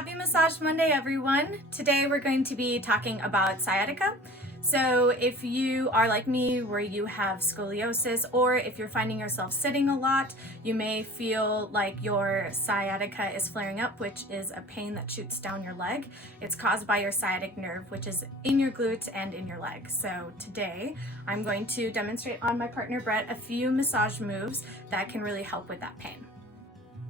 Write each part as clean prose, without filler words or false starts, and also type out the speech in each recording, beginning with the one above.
Happy Massage Monday, everyone. Today we're going to be talking about sciatica. So if you are like me, where you have scoliosis, or if you're finding yourself sitting a lot, you may feel like your sciatica is flaring up, which is a pain that shoots down your leg. It's caused by your sciatic nerve, which is in your glute and in your leg. So today I'm going to demonstrate on my partner Brett a few massage moves that can really help with that pain.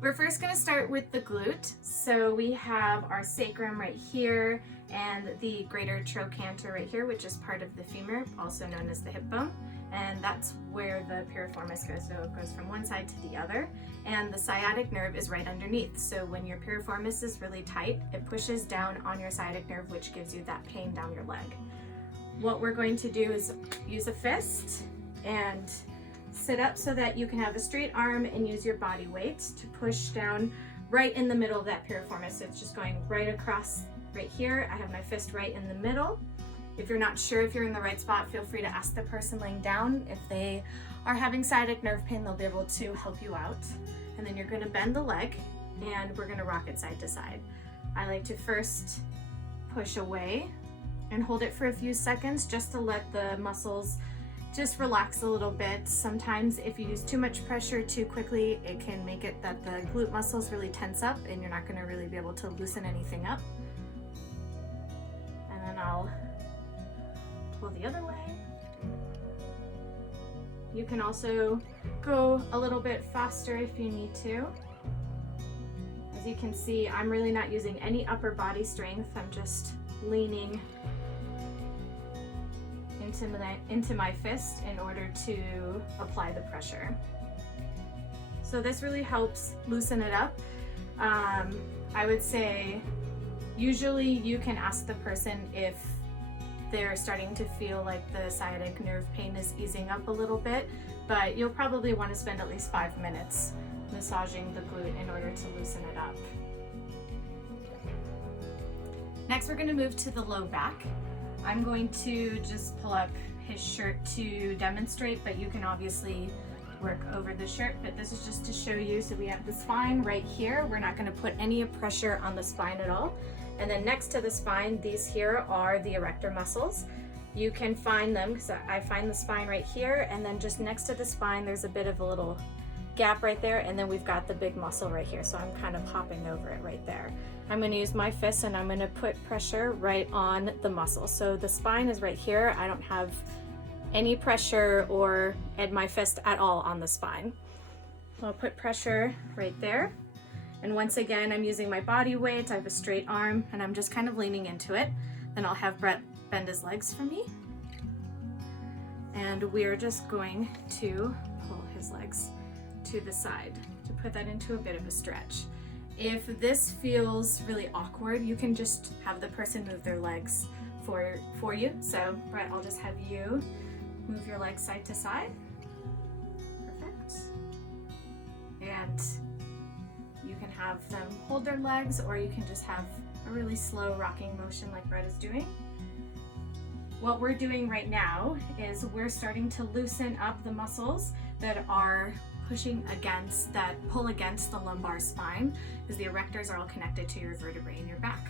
We're first going to start with the glute. So we have our sacrum right here and the greater trochanter right here, which is part of the femur, also known as the hip bone. And that's where the piriformis goes. So it goes from one side to the other. And the sciatic nerve is right underneath. So when your piriformis is really tight, it pushes down on your sciatic nerve, which gives you that pain down your leg. What we're going to do is use a fist and sit up so that you can have a straight arm and use your body weight to push down right in the middle of that piriformis. So it's just going right across right here. I have my fist right in the middle. If you're not sure if you're in the right spot, feel free to ask the person laying down. If they are having sciatic nerve pain, they'll be able to help you out. And then you're going to bend the leg and we're going to rock it side to side. I like to first push away and hold it for a few seconds just to let the muscles just relax a little bit. Sometimes if you use too much pressure too quickly, it can make it that the glute muscles really tense up and you're not going to really be able to loosen anything up. And then I'll pull the other way. You can also go a little bit faster if you need to. As you can see, I'm really not using any upper body strength. I'm just leaning into my fist in order to apply the pressure. So this really helps loosen it up. I would say usually you can ask the person if they're starting to feel like the sciatic nerve pain is easing up a little bit, but you'll probably want to spend at least 5 minutes massaging the glute in order to loosen it up. Next, we're going to move to the low back. I'm going to just pull up his shirt to demonstrate, but you can obviously work over the shirt, but this is just to show you. So we have the spine right here. We're not going to put any pressure on the spine at all. And then next to the spine, these here are the erector muscles. You can find them, because I find the spine right here, and then just next to the spine, there's a bit of a little gap right there, and then we've got the big muscle right here. So I'm kind of hopping over it right there. I'm going to use my fist and I'm going to put pressure right on the muscle. So the spine is right here. I don't have any pressure or my fist at all on the spine. I'll put pressure right there. And once again, I'm using my body weight. I have a straight arm and I'm just kind of leaning into it. Then I'll have Brett bend his legs for me. And we're just going to pull his legs to the side to put that into a bit of a stretch. If this feels really awkward, you can just have the person move their legs for you. So Brett, I'll just have you move your legs side to side. Perfect. And you can have them hold their legs, or you can just have a really slow rocking motion like Brett is doing. What we're doing right now is we're starting to loosen up the muscles that are pushing against, that pull against the lumbar spine, because the erectors are all connected to your vertebrae in your back.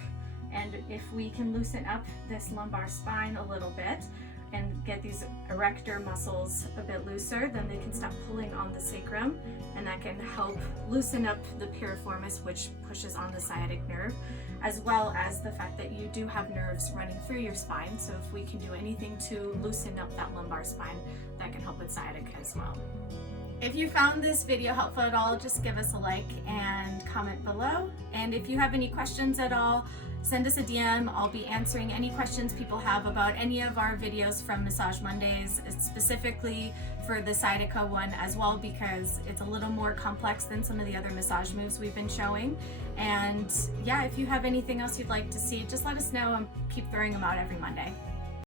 And if we can loosen up this lumbar spine a little bit and get these erector muscles a bit looser, then they can stop pulling on the sacrum, and that can help loosen up the piriformis, which pushes on the sciatic nerve, as well as the fact that you do have nerves running through your spine. So if we can do anything to loosen up that lumbar spine, that can help with sciatica as well. If you found this video helpful at all, just give us a like and comment below. And if you have any questions at all, send us a DM. I'll be answering any questions people have about any of our videos from Massage Mondays, specifically for the sciatica one as well, because it's a little more complex than some of the other massage moves we've been showing. And yeah, if you have anything else you'd like to see, just let us know and keep throwing them out every Monday.